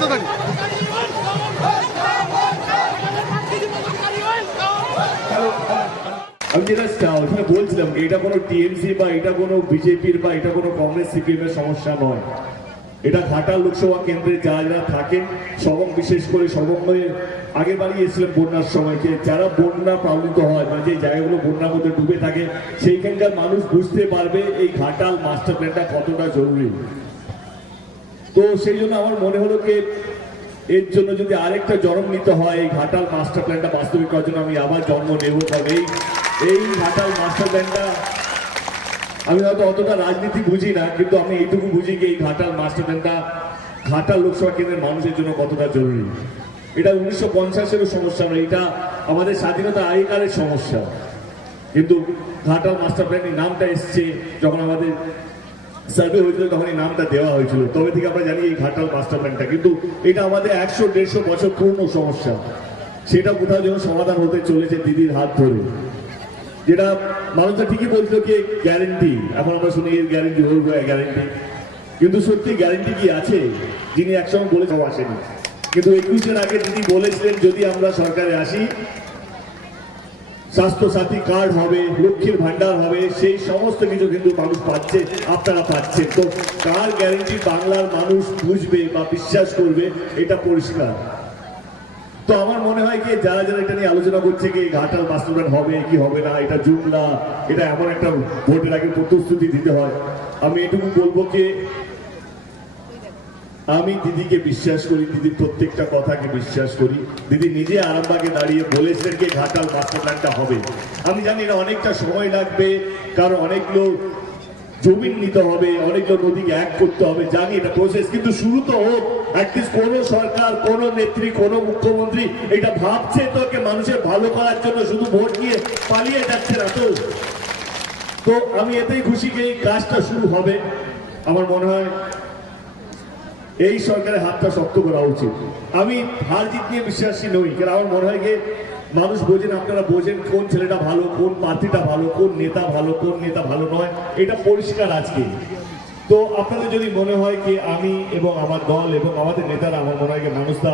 তাড়াতাড়ি আমি যেটা ওখানে বলছিলাম, এটা কোনো টিএমসি বা এটা কোনো বিজেপির বা এটা কোনো কংগ্রেস সিপিএম এর সমস্যা নয়। এটা লোকসভা কেন্দ্রে যারা যারা থাকেন সবং বিশেষ করে সবঙ্গের আগে বাড়ি এসেছিলেন বন্যার সময়, যে যারা বন্যা প্লাবিত হয় বা যে জায়গাগুলো বন্যার মধ্যে ডুবে থাকে, সেইখানকার মানুষ বুঝতে পারবে এই ঘাটাল মাস্টার প্ল্যানটা কতটা জরুরি। তো সেই জন্য আমার মনে হলো কি এর জন্য যদি আরেকটা জন্ম নিতে হয়, এই ঘাটাল মাস্টার প্ল্যানটা বাস্তবিক করার জন্য আমি আবার জন্ম নেব। কারণ এই এই ঘাটাল মাস্টার প্ল্যানটা আমি হয়তো অতটা রাজনীতি বুঝি না, কিন্তু আমি এইটুকু বুঝি যে এই ঘাটাল মাস্টার প্ল্যানটা ঘাটাল লোকসভা কেন্দ্রের মানুষের জন্য কতটা জরুরি। এটা উনিশশো পঞ্চাশেরও সমস্যা নয়, এটা আমাদের স্বাধীনতা আগেকারের সমস্যা। কিন্তু ঘাটাল মাস্টার প্ল্যান এই নামটা এসছে যখন আমাদের সার্ভে হয়েছিল তখন এই নামটা দেওয়া হয়েছিল। তবে থেকে আমরা জানি এই ঘাটাল মাস্টার প্ল্যানটা কিন্তু এটা আমাদের একশো, দেড়শো বছর পুরনো সমস্যা। সেটা কোথাও যেন সমাধান হতে চলেছে দিদির হাত ধরে। যেটা মানুষটা ঠিকই বলছিল কি গ্যারেন্টি এখন আমরা শুনি, এর গ্যারেন্টি ওর গ্যারেন্টি কিন্তু সত্যি গ্যারেন্টি কি আছে? যিনি একসঙ্গে বলে আসেনি। কিন্তু একুশের আগে তিনি বলেছিলেন, যদি আমরা সরকারে আসি স্বাস্থ্য সাথী কার্ড হবে, লক্ষ্মীর ভান্ডার হবে, সেই সমস্ত কিছু কিন্তু মানুষ পাচ্ছে, আপনারা পাচ্ছেন। তো কার গ্যারেন্টি বাংলার মানুষ বুঝবে বা বিশ্বাস করবে, এটা পরিষ্কার। তো আমার মনে হয় কি, যারা যারা এটা নিয়ে আলোচনা করছে কি ঘাটাল বাস্তবায়ন হবে কি হবে না, এটা জুমলা, এটা এমন একটা ভোটের আগে প্রতিশ্রুতি দিতে হয়। আমি এটুকু বলব কি আমি দিদিকে বিশ্বাস করি, দিদির প্রত্যেকটা কথাকে বিশ্বাস করি। দিদি নিজে আরামবাগে দাঁড়িয়ে বলেছেন কি ঘাটাল প্ল্যানটা হবে। আমি জানি না অনেকটা সময় লাগবে, কারণ অনেক লোক জমিন নিতে হবে অনেকগুলো নদীকে এক করতে হবে, জানি এটা প্রসেস কিন্তু শুরু তো হোক। অ্যাটলিস্ট কোন সরকার, কোন নেত্রী, কোন মুখ্যমন্ত্রী এটা ভাবছে তোকে মানুষের ভালো করার জন্য শুধু ভোট নিয়ে পালিয়ে যাচ্ছে না তো। তো আমি এতেই খুশি যে এই কাজটা শুরু হবে। আমার মনে হয় এই সরকারের হাতটা শক্ত করা উচিত। আমি হার জিত নিয়ে বিশ্বাসী নই, কারণ আমার মনে হয় যে মানুষ বোঝেন, আপনারা বোঝেন কোন ছেলেটা ভালো, কোন প্রার্থীটা ভালো, কোন নেতা ভালো, কোন নেতা ভালো নয়, এটা পরিষ্কার আজকে। তো আপনাদের যদি মনে হয় কি, আমি এবং আমার দল এবং আমাদের নেতারা, আমার মনে হয় যে মানুষটা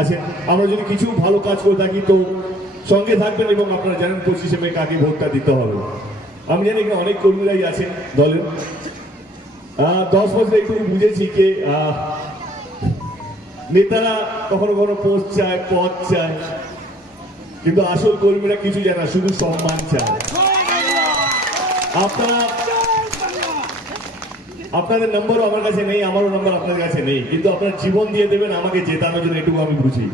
আছেন, আমরা যদি কিছু ভালো কাজ করে থাকি, তো সঙ্গে থাকবেন এবং আপনারা জানেন পঁচিশে মে কাকে ভোটটা দিতে হবে। আমি জানি এখানে অনেক কর্মীরাই আছেন দলের। দশ বছর একটু বুঝেছি আহ, নেতারা কখনো কখনো পোস্ট চায় পদ চায় কিন্তু আসল কর্মীরা কিছু জানা শুধু সম্মান চায়। আপনারা আপনাদের নম্বরও আমার কাছে নেই আমারও নম্বর আপনাদের কাছে নেই কিন্তু আপনার জীবন দিয়ে দেবেন আমাকে জেতানোর জন্য এটুকু আমি বুঝি।